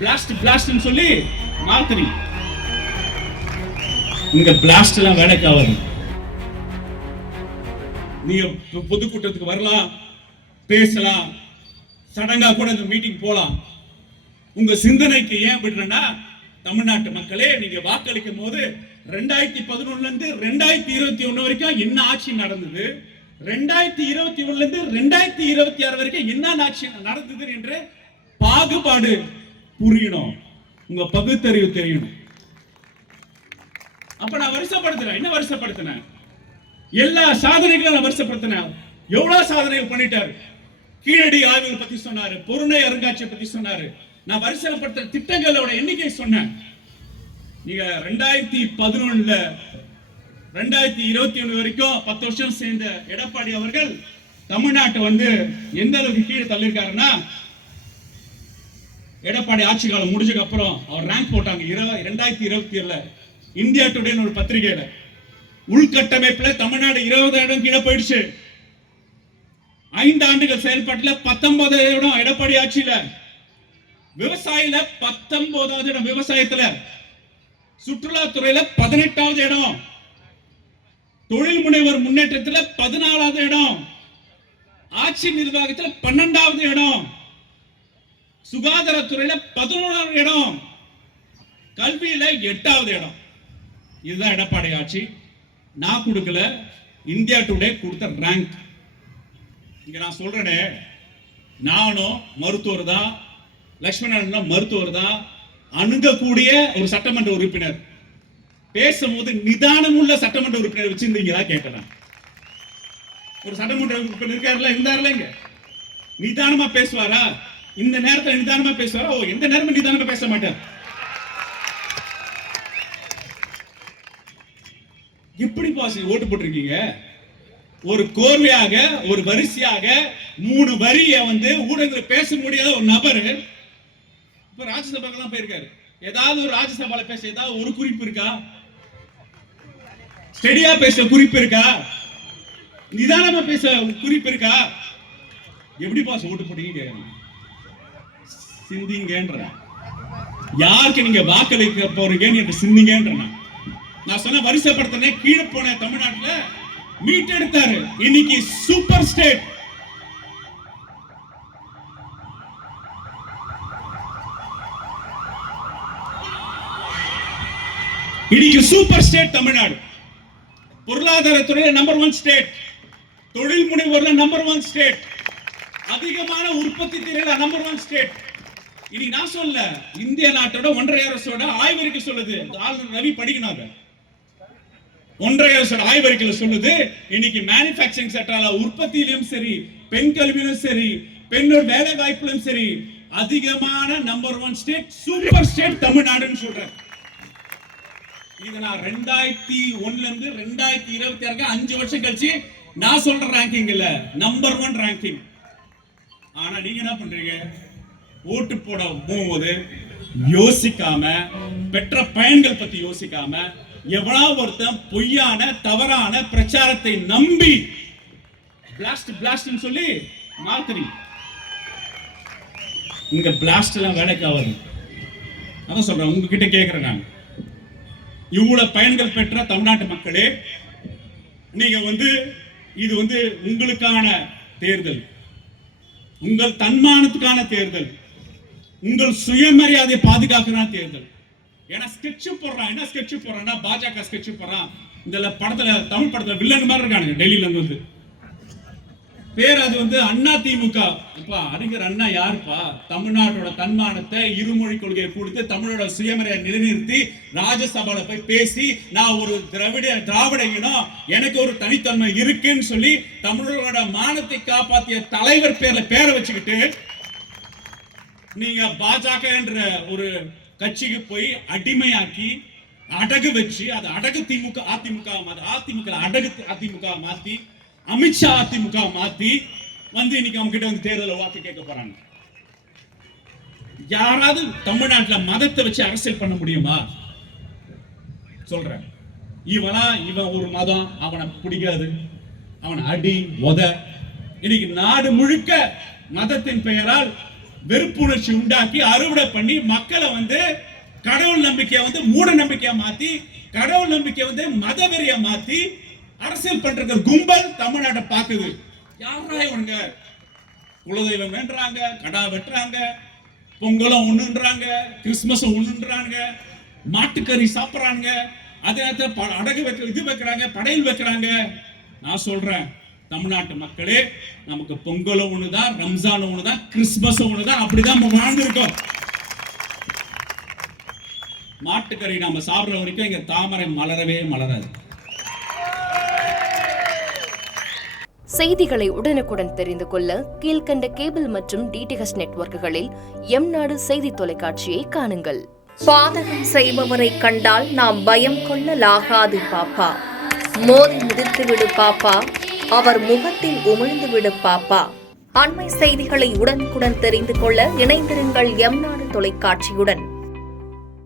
Blast சொல்லி மாத்துறீங்க. இங்க blast எல்லாம் வேலைக்கு ஆகாது. நீங்க பொதுக்கூட்டத்துக்கு வரலாம், பேசலாம், சடங்கா கூட இந்த மீட்டிங் போலாம். உங்க சிந்தனைக்கு ஏன் விடுறேன்னா, தமிழ்நாட்டு மக்களே, நீங்க வாக்களிக்கும் போது 2011 இருந்து 2021 வரைக்கும் என்ன ஆட்சி நடந்தது, 2021 இருந்து 2026 வரைக்கும் என்ன ஆட்சி நடந்தது என்று பாகுபாடு புரியணும். உங்க பகுத்தறிவு தெரியணும். அப்ப நான் வருஷப்படுத்துறேன். என்ன வருஷப்படுத்தினேன்? எல்லா சாதனைகளும் நான் வருஷப்படுத்தினேன். எவ்வளவு சாதனைகள் பண்ணிட்டாரு. கீழடி ஆய்வுகள் பத்தி சொன்னாரு, பொருணை அருங்காட்சியகம் பத்தி சொன்னாரு. நான் வரிசைப்படுத்த திட்டங்களோட எண்ணிக்கை சொன்னேன். நீங்க 2011 2021 வரைக்கும் 10 வருஷம் சேர்ந்த எடப்பாடி அவர்கள் தமிழ்நாட்டை எந்த அளவுக்கு கீழே தள்ளிருக்காருன்னா, எடப்பாடி ஆட்சி காலம் முடிஞ்சதுக்கு அப்புறம் அவர் ரேங்க் போட்டாங்க 2027 இந்தியா டுடே ஒரு பத்திரிகையில. உள்கட்டமைப்புல தமிழ்நாடு 20 இடம் கீழே போயிடுச்சு. 5 ஆண்டுகள் செயல்பாட்டுல 19 இடம் எடப்பாடி ஆட்சியில. விவசாயில 19வது இடம் விவசாயத்துல. சுற்றுலாத்துறையில 18வது இடம். தொழில் முனைவர் முன்னேற்றத்துல 14வது இடம். ஆட்சி நிர்வாகத்துல 12வது இடம். சுகாதாரத்துறையில 11வது இடம். கல்வியில 8வது இடம். இதுதான் எடப்பாடி ஆட்சி. நான் கொடுக்கல, இந்தியா டுடே கொடுத்த ரேங்க். இங்க நான் சொல்றேனே, நானும் மருத்துவர் தான், லட்சுமணன் மருத்துவர் தான், அணுகக்கூடிய ஒரு சட்டமன்ற உறுப்பினர். பேசும்போது நிதானம் உள்ள சட்டமன்ற உறுப்பினர் வச்சிருந்தீங்களா கேட்கலாம். ஒரு சட்டமன்ற உறுப்பினர் இருக்காருல, இருந்தாருல, இங்க நிதானமா பேசுவாரா? இந்த நேரத்தில் நிதானமா பேசுவாரா? எந்த நேரமும் நிதானமா பேச மாட்டார். எப்படி பாசி ஓட்டு போட்டிருக்கீங்க? ஒரு கோர்வையாக, ஒரு வரிசையாக 3 வரிய ஊடகத்தில் பேச முடியாத ஒரு நபர் இப்ப ராஜ்யசபாக்கு தான் போயிருக்காரு. ஏதாவது ஒரு ராஜ்யசபால பேச ஏதாவது ஒரு குறிப்பு இருக்கா? ஸ்டெடியா பேச குறிப்பு இருக்கா? நிதானமா பேச குறிப்பு இருக்கா? எப்படி பாஸ் ஓட்டு போட்டீங்க? சிந்திங்கன்ற யாருக்கு நீங்க வாக்களிக்க போறீங்கன்னு என்று சிந்திங்கன்ற நான் சொன்ன வரிசைப்படுத்தினேன். கீழே போன தமிழ்நாட்டில் மீட்டெடுத்தாரு. இன்னைக்கு சூப்பர் ஸ்டேட். இன்னைக்கு சூப்பர் ஸ்டேட் தமிழ்நாடு. பொருளாதாரத்துறையில நம்பர் 1 ஸ்டேட். தொழில் முனைவோர்ல நம்பர் 1 ஸ்டேட். அதிகமான உற்பத்தி துறையில நம்பர் 1 ஸ்டேட். இன்னைக்கு நான் சொல்ல, இந்திய நாட்டோட ஒன்றிய அரசோட ஆய்வறிக்கை சொல்லுது. ஆளுநர் ரவி படிக்கணும். ஒன்றிய அரசோட ஆய்வறிக்கையில சொல்லுது, இன்னைக்கு மேனுஃபேக்சரிங் செக்டர்ல உற்பத்தியிலும் சரி, பெண் கல்வியிலும் சரி, பெண்ணோட வேலை வாய்ப்பிலும் சரி, அதிகமான நம்பர் 1 ஸ்டேட், சூப்பர் ஸ்டேட் தமிழ்நாடுன்னு சொல்றேன். இது நான் 2001 இருந்து 2026 5 வருஷம் கழிச்சு நான் சொல்ற ரேங்கிங் இல்ல, நம்பர் 1 ரேங்கிங். ஆனா நீங்க என்ன பண்றீங்க? ஓட்டு போட போகும்போது யோசிக்காம, பெற்ற பயன்கள் பத்தி யோசிக்காம, எவ்வளவு ஒருத்தன் பொய்யான தவறான பிரச்சாரத்தை நம்பி பிளாஸ்ட் சொல்லி மாத்துறீங்க. இங்க பிளாஸ்ட் எல்லாம் வேலைக்கு ஆகாது. அதான் சொல்றேன், உங்ககிட்ட கேட்கிறேன் நான். இவ்வளவு பயன்கள் பெற்ற தமிழ்நாட்டு மக்களே, நீங்க இது உங்களுக்கான தேர்தல், உங்கள் தன்மானத்துக்கான தேர்தல், உங்கள் சுயமரியாதை பாதுகாக்கிற தேர்தல். ஏன்னா ஸ்கெட்ச் போடுறான். என்ன ஸ்கெட்ச் போடுறான்னா, பாஜக ஸ்கெட்ச் போடுறான். இந்த படத்துல, தமிழ் படத்துல வில்லன் மாதிரி இருக்கானுங்க. டெல்லியில இருந்து பேர் அது அண்ணா திமுக. அறிஞர் அண்ணா யாருப்பா? தமிழ்நாட்டோட தன்மானத்தை, இருமொழி கொள்கையை கொடுத்து தமிழோட சுயமரியாதை நிலைநிறுத்தி ராஜ்யசபால போய் பேசி, நான் ஒரு திராவிட இனம், எனக்கு ஒரு தனித்தன்மை இருக்குன்னு சொல்லி தமிழோட மானத்தை காப்பாற்றிய தலைவர் பேரை வச்சுக்கிட்டு நீங்க பாஜக என்ற ஒரு கட்சிக்கு போய் அடிமையாக்கி அடகு வச்சு, அது அடகு திமுக அதிமுக, அதிமுக அடகு அதிமுக மாத்தி, அமித்ஷா அதிமுக மாத்தி இன்னைக்கு அவங்க கிட்ட தேர்தல வாக்கு கேட்க போறாங்க. யாராவது தமிழ்நாட்டில் மதத்தை வச்சு அரசியல் பண்ண முடியுமா? சொல்றேன். இவன் ஒரு மதம், அவனை பிடிக்காது, அவன் அடி உத. இன்னைக்கு நாடு முழுக்க மதத்தின் பெயரால் வெறுப்புணர்ச்சி உண்டாக்கி அறுவடை பண்ணி மக்களை கடவுள் நம்பிக்கையை மூட நம்பிக்கையா மாத்தி, கடவுள் நம்பிக்கை மதவெறியா மாத்தி அரசியல் பண்ற கும்பல் தமிழ்நாட்டை பாக்குது. யாரா இவங்க? குலதெய்வம் வேண்டுறாங்க, கடா வெட்டுறாங்க, பொங்கலும் ஒண்ணுன்றாங்க, கிறிஸ்துமஸ் ஒண்ணுன்றாங்க, மாட்டுக்கறி சாப்பிடுறாங்க, அதே அடகு இது வைக்கிறாங்க, படையல் வைக்கிறாங்க. நான் சொல்றேன், தமிழ்நாட்டு மக்களே, நமக்கு பொங்கலும் ஒண்ணுதான், ரம்ஜான் ஒண்ணுதான், கிறிஸ்துமஸ் ஒண்ணுதான். அப்படிதான் நம்ம வாழ்ந்திருக்கோம். மாட்டுக்கறி நாம சாப்பிடுற வரைக்கும் இங்க தாமரை மலரவே மலராது. செய்திகளை உடனுக்குடன் தெரிந்து கொள்ள கீழ்கண்ட கேபிள் மற்றும் டிடிஎச் நெட்வொர்க்குகளில் எம்நாடு செய்தி தொலைக்காட்சியை காணுங்கள். பாதகம் செய்பவரை கண்டால் நாம் பயம் கொள்ளலாகாது பாப்பா. மோதி மிதித்துவிடு பாப்பா, அவர் முகத்தில் உமிழ்ந்துவிடு பாப்பா. அண்மை செய்திகளை உடனுக்குடன் தெரிந்து கொள்ள இணைந்திருங்கள் எம்நாடு தொலைக்காட்சியுடன்.